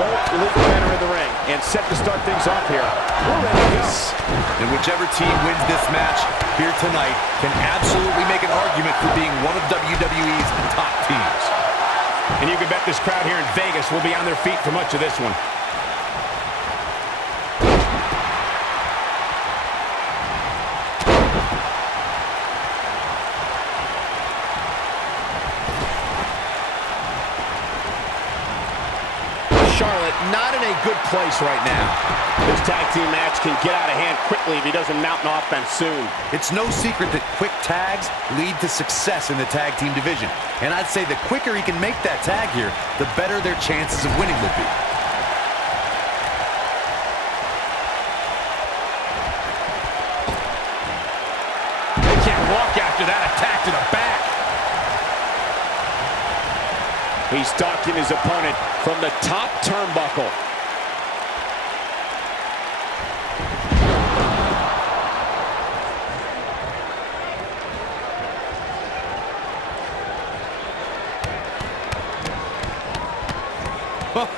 Both legal men are in the ring and set to start things off here. We're ready to go. And whichever team wins this match here tonight can absolutely make an argument for being one of WWE's top teams. And you can bet this crowd here in Vegas will be on their feet for much of this one. Charlotte not in a good place right now. This tag team match can get out of hand quickly if he doesn't mount an offense soon. It's no secret that quick tags lead to success in the tag team division. And I'd say the quicker he can make that tag here, the better their chances of winning will be. They can't walk after that attack to the back. He's stalking his opponent from the top turnbuckle.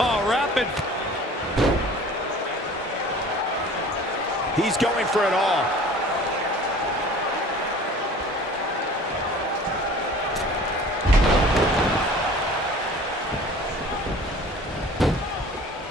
Oh, rapid. He's going for it all.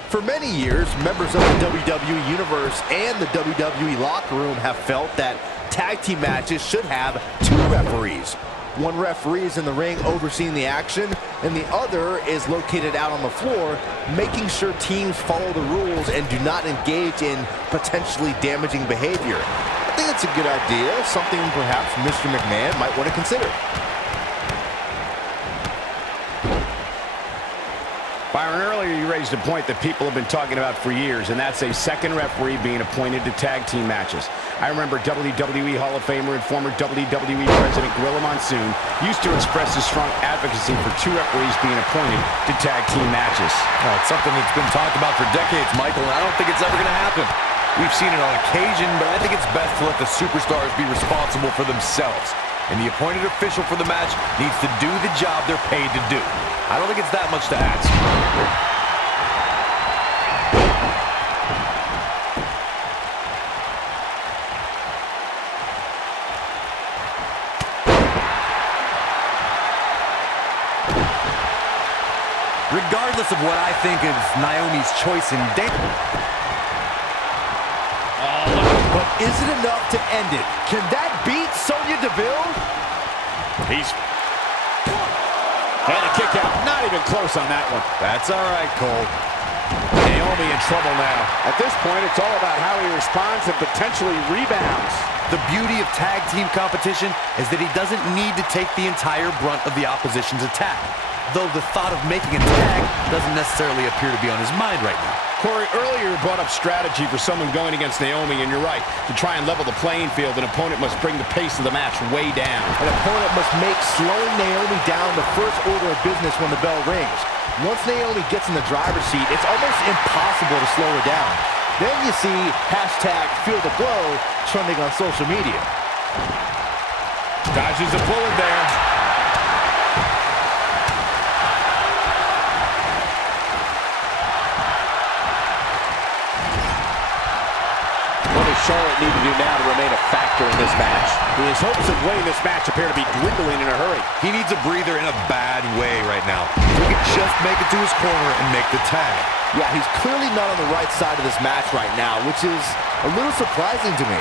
For many years, members of the WWE Universe and the WWE locker room have felt that tag team matches should have two referees. One referee is in the ring overseeing the action, and the other is located out on the floor, making sure teams follow the rules and do not engage in potentially damaging behavior. I think it's a good idea, something perhaps Mr. McMahon might want to consider. Byron, earlier you raised a point that people have been talking about for years, and that's a second referee being appointed to tag team matches. I remember WWE Hall of Famer and former WWE President Gorilla Monsoon used to express his strong advocacy for two referees being appointed to tag team matches. It's something that's been talked about for decades, Michael, and I don't think it's ever going to happen. We've seen it on occasion, but I think it's best to let the superstars be responsible for themselves. And the appointed official for the match needs to do the job they're paid to do. I don't think it's that much to ask. Regardless of what I think of Naomi's choice in dating. But is it enough to end it? Can that beat Sonya Deville? And a kick out, not even close on that one. That's all right, Cole. Naomi in trouble now. At this point, it's all about how he responds and potentially rebounds. The beauty of tag team competition is that he doesn't need to take the entire brunt of the opposition's attack. Though the thought of making a tag doesn't necessarily appear to be on his mind right now. Corey, earlier you brought up strategy for someone going against Naomi, and you're right. To try and level the playing field, an opponent must bring the pace of the match way down. An opponent must make slowing Naomi down the first order of business when the bell rings. Once Naomi gets in the driver's seat, it's almost impossible to slow her down. Then you see #FeelTheBlow trending on social media. Dodges a bullet there. Charlotte need to do now to remain a factor in this match? His hopes of winning this match appear to be dwindling in a hurry. He needs a breather in a bad way right now. He can just make it to his corner and make the tag. Yeah, he's clearly not on the right side of this match right now, which is a little surprising to me.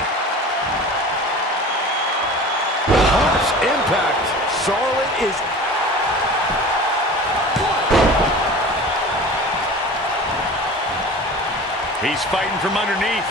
Harsh impact. Charlotte is... He's fighting from underneath.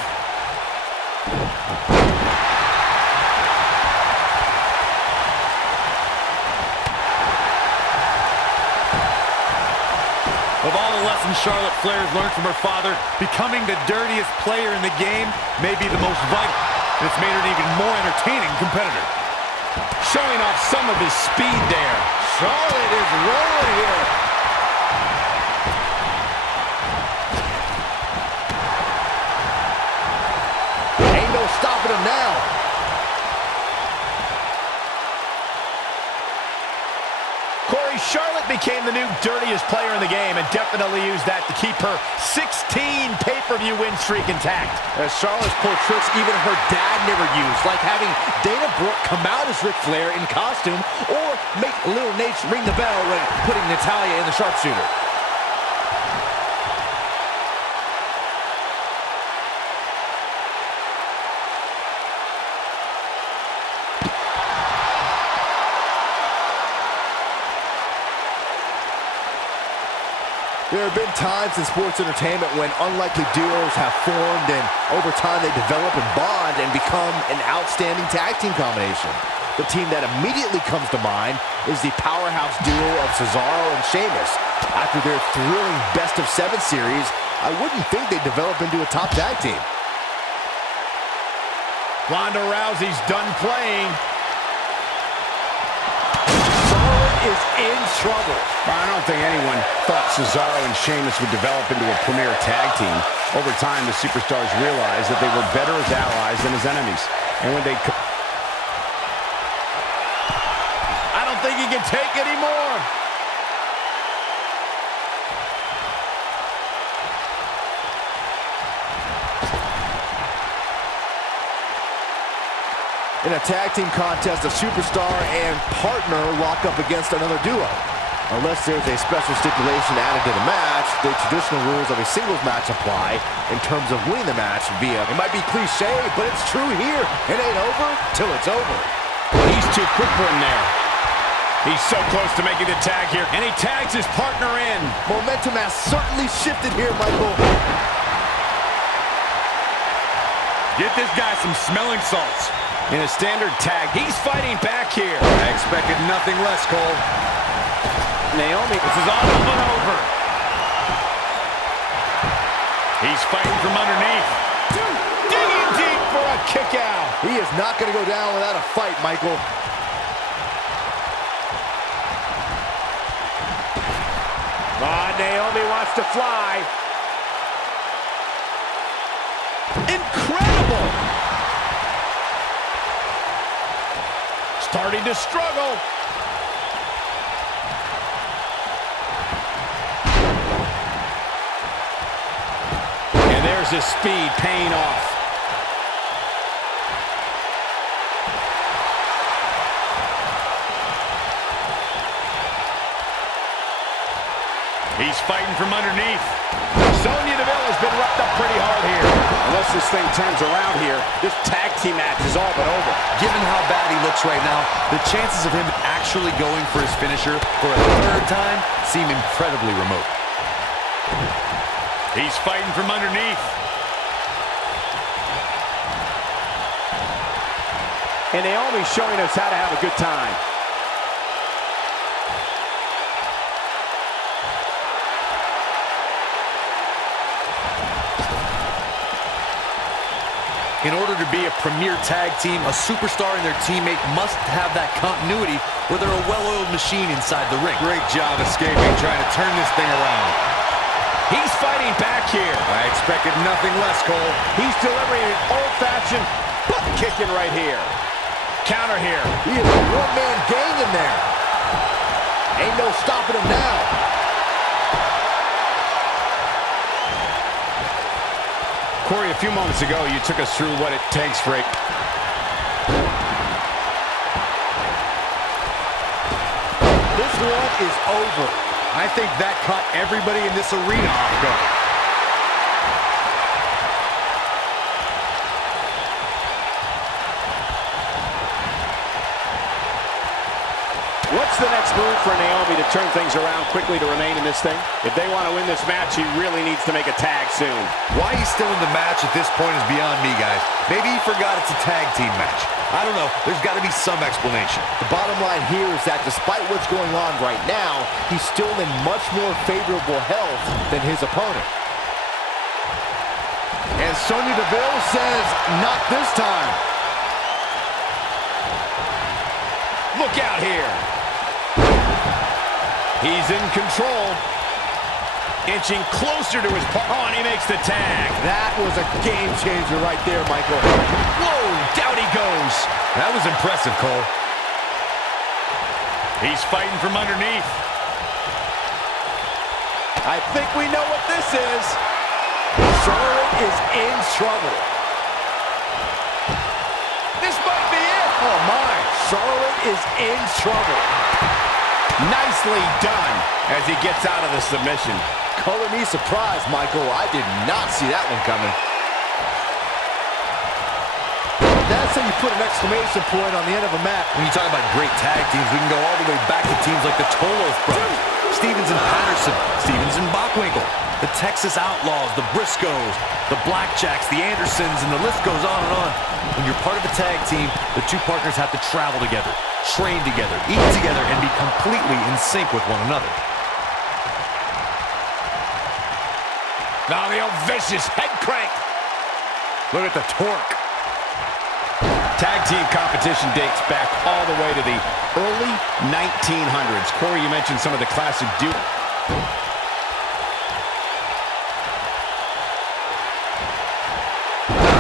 Of all the lessons Charlotte Flair has learned from her father, becoming the dirtiest player in the game may be the most vital. And it's made her an even more entertaining competitor. Showing off some of his speed there. Charlotte is rolling here. Ain't no stopping him now. Corey, Charlotte became the new dirtiest player in the game and definitely used that to keep her 16 pay-per-view win streak intact. As Charlotte's pulled tricks even her dad never used, like having Dana Brooke come out as Ric Flair in costume or make Little Nate ring the bell when putting Natalya in the sharpshooter. There have been times in sports entertainment when unlikely duos have formed and over time they develop and bond and become an outstanding tag team combination. The team that immediately comes to mind is the powerhouse duo of Cesaro and Sheamus. After their thrilling best-of-7 series, I wouldn't think they'd develop into a top tag team. Ronda Rousey's done playing. Is in trouble. I don't think anyone thought Cesaro and Sheamus would develop into a premier tag team. Over time, the superstars realized that they were better as allies than as enemies. And when they... I don't think he can take anymore. In a tag team contest, a superstar and partner lock up against another duo. Unless there's a special stipulation added to the match, the traditional rules of a singles match apply in terms of winning the match via, it might be cliche, but it's true here. It ain't over till it's over. He's too quick for him there. He's so close to making the tag here, and he tags his partner in. Momentum has certainly shifted here, Michael. Get this guy some smelling salts. In a standard tag, he's fighting back here. I expected nothing less, Cole. Naomi, this is all but over. He's fighting from underneath. Digging deep for a kick out. He is not going to go down without a fight, Michael. Naomi wants to fly. Incredible. Starting to struggle. And there's his speed paying off. He's fighting from underneath. Sonya has been roughed up pretty hard here. Unless this thing turns around here, this tag team match is all but over. Given how bad he looks right now, the chances of him actually going for his finisher for a third time seem incredibly remote. He's fighting from underneath. And Naomi's showing us how to have a good time. In order to be a premier tag team, a superstar and their teammate must have that continuity where they're a well-oiled machine inside the ring. Great job escaping, trying to turn this thing around. He's fighting back here. I expected nothing less, Cole. He's delivering an old-fashioned butt kicking right here. Counter here. He is a one-man gang in there. Ain't no stopping him now. Corey, a few moments ago, you took us through what it takes for a... This one is over. I think that caught everybody in this arena off guard. What's the next move for Naomi to turn things around quickly to remain in this thing? If they want to win this match, he really needs to make a tag soon. Why he's still in the match at this point is beyond me, guys. Maybe he forgot it's a tag team match. I don't know. There's got to be some explanation. The bottom line here is that despite what's going on right now, he's still in much more favorable health than his opponent. And Sonya Deville says, not this time. Look out here. He's in control. Inching closer to his partner. Oh, and he makes the tag. That was a game changer right there, Michael. Whoa, down he goes. That was impressive, Cole. He's fighting from underneath. I think we know what this is. Charlotte is in trouble. This might be it. Oh, my. Charlotte is in trouble. Nicely done as he gets out of the submission. Color me surprised, Michael. I did not see that one coming. That's how you put an exclamation point on the end of a match. When you talk about great tag teams, we can go all the way back to teams like the Tolos brothers, Stevens and Patterson, Stevens and Bockwinkel, the Texas Outlaws, the Briscoes, the Blackjacks, the Andersons, and the list goes on and on. When you're part of a tag team, the two partners have to travel together, train together, eat together, and be completely in sync with one another. Now the old vicious head crank. Look at the torque. Tag team competition dates back all the way to the early 1900s. Corey, you mentioned some of the classic dudes.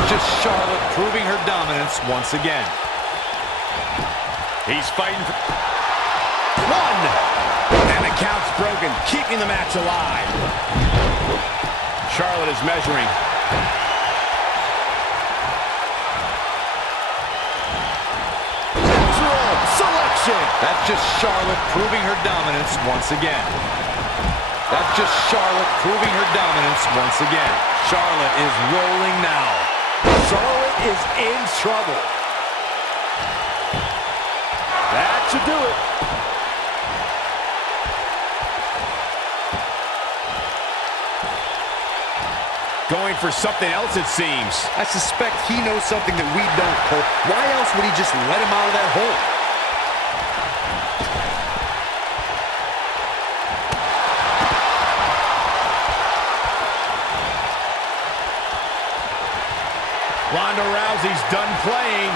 Just Charlotte proving her dominance once again. He's fighting for one. And the count's broken, keeping the match alive. Charlotte is measuring. Selection. That's just Charlotte proving her dominance once again. That's just Charlotte proving her dominance once again. Charlotte is rolling now. Charlotte is in trouble. That should do it. Going for something else, it seems. I suspect he knows something that we don't, Cole. Why else would he just let him out of that hole? Ronda Rousey's done playing.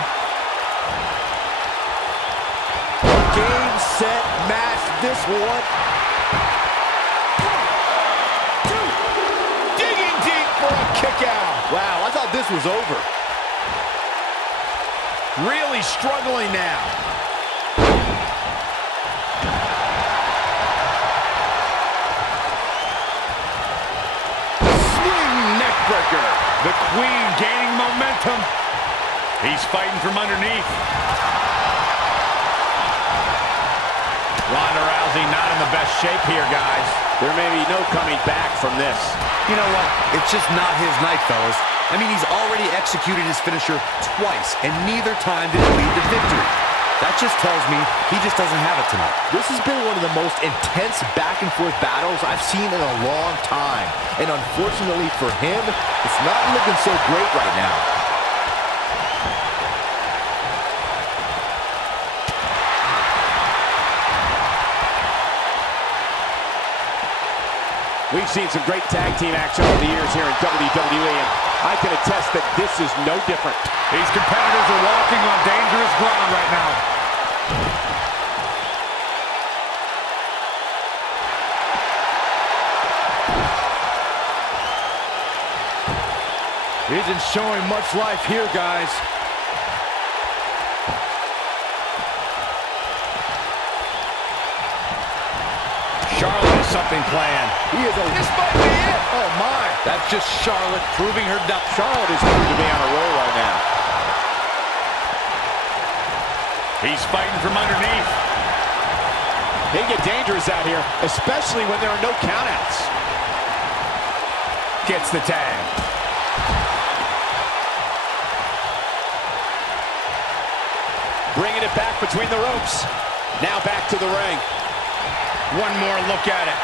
Game, set, match. This one. Digging deep for a kick out. Wow, I thought this was over. Really struggling now. Swing neckbreaker. The Queen gaining momentum. He's fighting from underneath. Ronda Rousey not in the best shape here, guys. There may be no coming back from this. You know what? It's just not his night, fellas. I mean, he's already executed his finisher twice, and neither time did it lead to victory. That just tells me he just doesn't have it tonight. This has been one of the most intense back-and-forth battles I've seen in a long time. And unfortunately for him, it's not looking so great right now. We've seen some great tag team action over the years here in WWE, and I can attest that this is no different. These competitors are walking on dangerous ground right now. He isn't showing much life here, guys. Charlotte has something planned. This might be it. Oh, my. That's just Charlotte proving her dominance. Charlotte is going to be on a roll right now. He's fighting from underneath. They get dangerous out here, especially when there are no countouts. Gets the tag. Bringing it back between the ropes. Now back to the ring. One more look at it.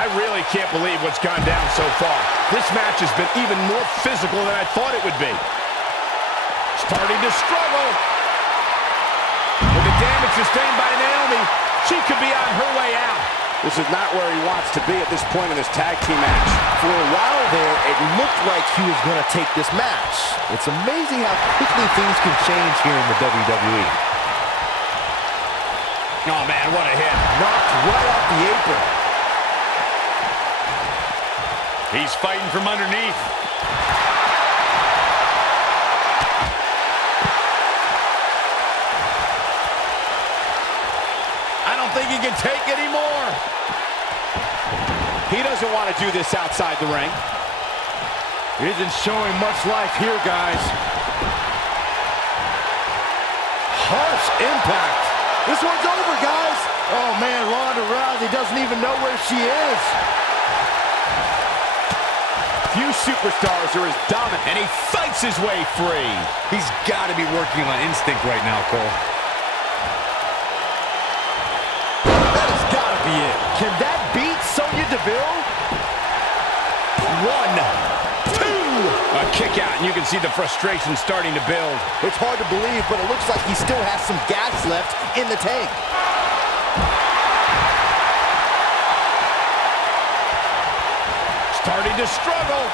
I really can't believe what's gone down so far. This match has been even more physical than I thought it would be. Starting to struggle. With the damage sustained by Naomi, she could be on her way out. This is not where he wants to be at this point in this tag team match. For a while there, it looked like he was going to take this match. It's amazing how quickly things can change here in the WWE. Oh, man, what a hit. Knocked right off the apron. He's fighting from underneath. take anymore. He doesn't want to do this outside the ring. Isn't showing much life here, guys. Harsh impact. This one's over, guys. Oh, man, Ronda Rousey doesn't even know where she is. Few superstars are as dominant, and he fights his way free. He's got to be working on instinct right now, Cole. That has got to be it. Can that beat Sonya Deville? 1, 2. A kick out, and you can see the frustration starting to build. It's hard to believe, but it looks like he still has some gas left in the tank. Starting to struggle.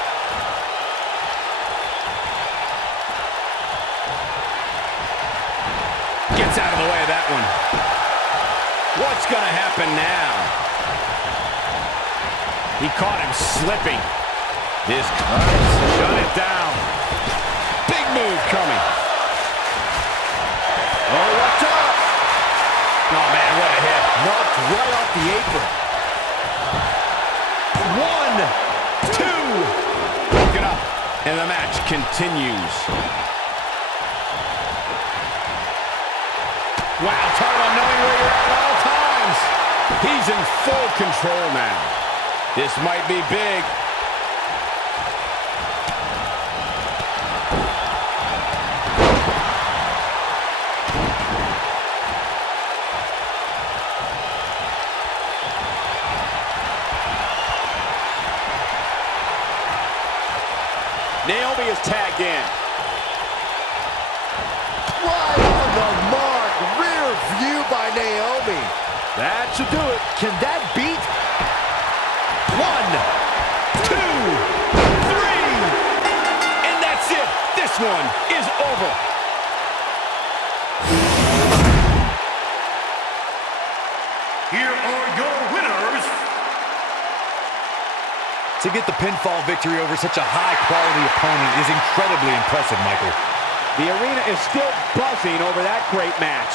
Gets out of the way of that one. What's going to happen now? He caught him slipping. Shut it down. Big move coming. Oh, what's up? Oh, man, what a hit. Marked right off the apron. 1, 2. Broken up, and the match continues. Wow, talk about knowing where you're at all times. He's in full control now. This might be big. Naomi is tagged in. Right on the mark. Rear view by Naomi. That should do it. Can that beat? 1, 2, 3. And that's it. This one is over. Here are your winners. To get the pinfall victory over such a high-quality opponent is incredibly impressive, Michael. The arena is still buzzing over that great match.